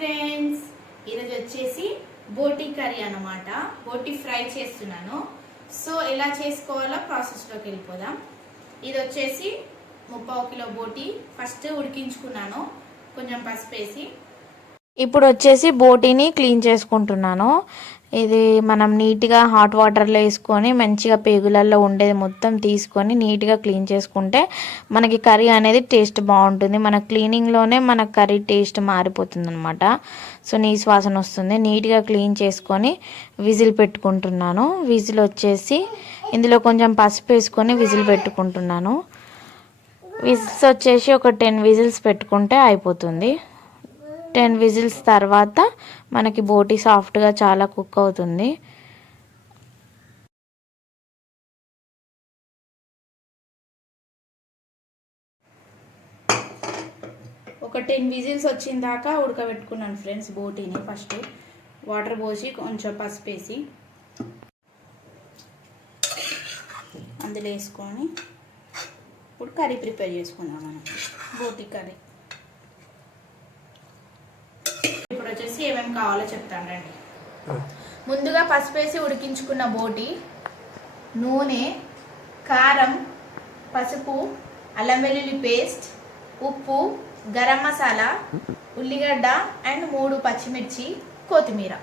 Friends ఈరోజు వచ్చేసి బోటి కర్రీ అన్నమాట. బోటి ఫ్రై చేస్తున్నాను. సో ఎలా చేసుకోవాలో ప్రాసెస్లోకి వెళ్ళిపోదాం. ఇది వచ్చేసి ముప్పావు కిలో బోటి. ఫస్ట్ ఉడికించుకున్నాను. కొంచెం పసుపు వేసి ఇప్పుడు వచ్చేసి బోటీని క్లీన్ చేసుకుంటున్నాను. ఇది మనం నీట్గా హాట్ వాటర్లో వేసుకొని మంచిగా పేగులలో ఉండేది మొత్తం తీసుకొని నీట్గా క్లీన్ చేసుకుంటే మనకి కర్రీ అనేది టేస్ట్ బాగుంటుంది. మన క్లీనింగ్లోనే మన కర్రీ టేస్ట్ మారిపోతుంది అనమాట సో నీ వాసన వస్తుంది. నీట్గా క్లీన్ చేసుకొని విజిల్ పెట్టుకుంటున్నాను. విజిల్ వచ్చేసి ఇందులో కొంచెం పసుపు వేసుకొని విజిల్ పెట్టుకుంటున్నాను. విజిల్స్ వచ్చేసి ఒక టెన్ విజిల్స్ పెట్టుకుంటే అయిపోతుంది. టెన్ విజిల్స్ తర్వాత మనకి బోటి సాఫ్ట్గా చాలా కుక్ అవుతుంది. ఒక టెన్ విజిల్స్ వచ్చిన దాకా ఉడకబెట్టుకున్నాను ఫ్రెండ్స్ బోటీని ఫస్ట్. వాటర్ పోసి కొంచెం పసుపు వేసి అందులో వేసుకొని ఇప్పుడు కర్రీ ప్రిపేర్ చేసుకుందాం మనం బోటీ కర్రీ ఇప్పుడు వచ్చేసి ఏమేమి కావాలో చెప్తాను రండి. ముందుగా పసుపు వేసి ఉడికించుకున్న బోటి నూనె కారం పసుపు అల్లం వెల్లుల్లి పేస్ట్ ఉప్పు గరం మసాలా ఉల్లిగడ్డ అండ్ మూడు పచ్చిమిర్చి కొత్తిమీర.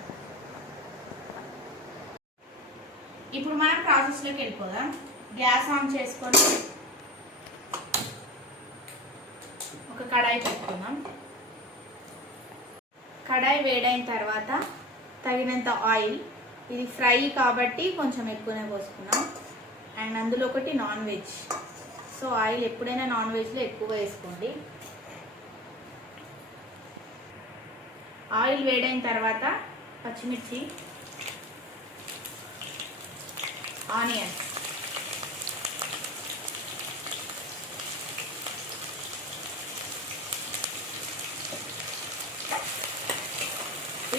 ఇప్పుడు మనం ప్రాసెస్లోకి వెళ్ళిపోదాం. గ్యాస్ ఆన్ చేసుకొని ఒక కడాయి పెట్టుకుందాం. కడాయి వేడైన తర్వాత తగినంత ఆయిల్ ఇది ఫ్రై కాబట్టి కొంచెం ఎక్కువనే పోసుకున్నాం అండ్ అందులో ఒకటి నాన్ వెజ్. సో ఆయిల్ ఎప్పుడైనా నాన్ వెజ్లో ఎక్కువ వేసుకోండి. ఆయిల్ వేడైన తర్వాత పచ్చిమిర్చి ఆనియన్స్.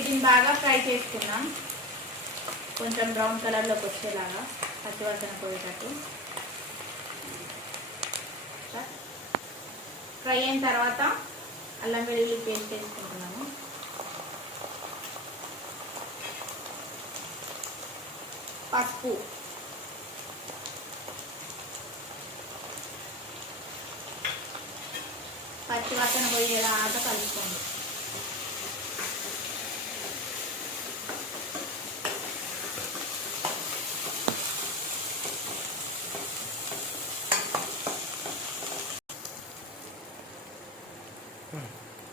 వీటిని బాగా ఫ్రై చేసుకున్నాం. కొంచెం బ్రౌన్ కలర్లోకి వచ్చేలాగా పచ్చివాసన పోయేటట్టు. ఫ్రై అయిన తర్వాత అల్లం వెల్లుల్లి పేస్ట్ వేసుకుంటున్నాము. పసుపు. పచ్చివాసన పోయేలాగా కలుపుకోండి.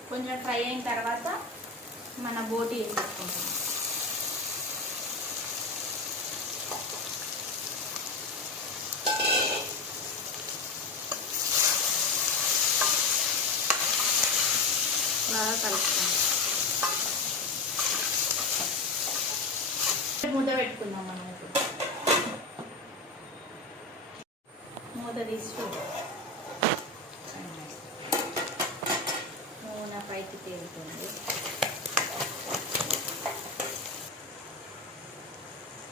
కొంచెం ఫ్రై అయిన తర్వాత మన బోటి వేసేసుకుంటాం బాగా కలుపుతాం. మూత పెట్టుకుందాం మనం మూత తీసి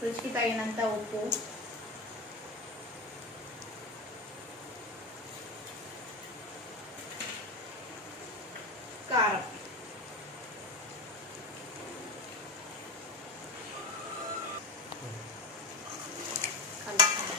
రుచికి తగినంత ఉప్పు కారం కలుపుకోండి.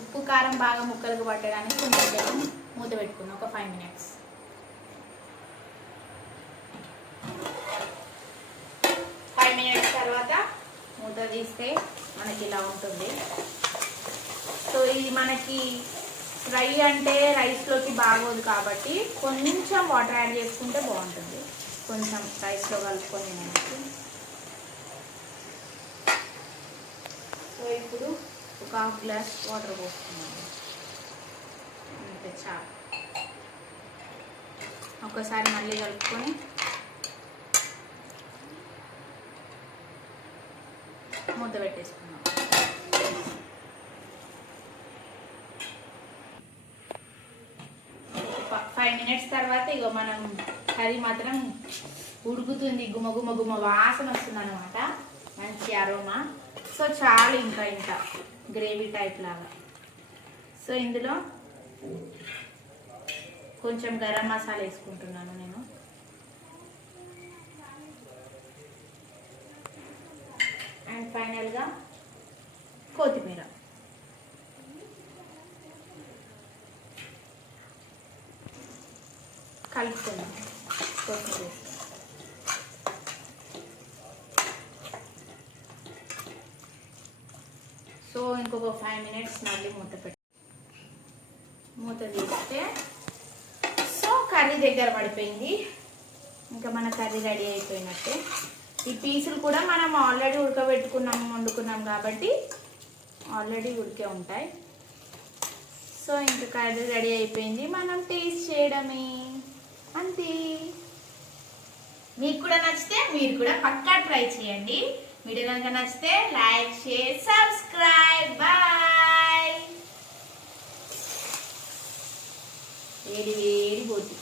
ఉప్పు కారం బాగా ముక్కలకు పట్టడానికి కొంచెం మూత పెట్టుకుందాం ఒక ఫైవ్ మినిట్స్ ఫైవ్ మినిట్స్ తర్వాత మూత తీస్తే మనకి ఇలా ఉంటుంది. సో ఇది మనకి ఫ్రై అంటే రైస్లోకి బాగోదు కాబట్టి కొంచెం వాటర్ యాడ్ చేసుకుంటే బాగుంటుంది. కొంచెం రైస్లో కలుపుకొని సో ఇప్పుడు ఒక హాఫ్ గ్లాస్ వాటర్ పోస్తున్నాను. అంతే చాలు. ఒకసారి మళ్ళీ కలుపుకొని మూత పెట్టేసుకున్నాం ఫైవ్ మినిట్స్ తర్వాత ఇగో మనం కర్రీ మాత్రం ఉడుకుతుంది. గుమ గుమ గుమ వాసన వస్తుంది అనమాట మంచి అరోమా. సో చాలు ఇంకా ఇంకా. గ్రేవీ టైప్ లాగా. సో ఇందులో కొంచెం గరం మసాలా వేసుకుంటున్నాను నేను. అండ్ ఫైనల్గా కొత్తిమీర. కలుపుకుందాం కొత్తిమీర వేసి. సో ఇంకొక ఫైవ్ మినిట్స్ మళ్ళీ మూత పెట్టి మూత తీస్తే. సో కర్రీ దగ్గర పడిపోయింది. ఇంకా మన కర్రీ రెడీ అయిపోయినట్టే. ఈ పీసులు కూడా మనం ఆల్రెడీ ఉడకబెట్టుకున్నాం వండుకున్నాం కాబట్టి ఆల్రెడీ ఉడికే ఉంటాయి. సో ఇంకా కర్రీ రెడీ అయిపోయింది. మనం టేస్ట్ చేయడమే. అంతే. మీకు కూడా నచ్చితే మీరు కూడా పక్కా ట్రై చేయండి. వీడియో కనుక నచ్చితే లైక్ షేర్ సబ్స్క్రైబ్. బాయ్. వేడి వేడి పోతుంది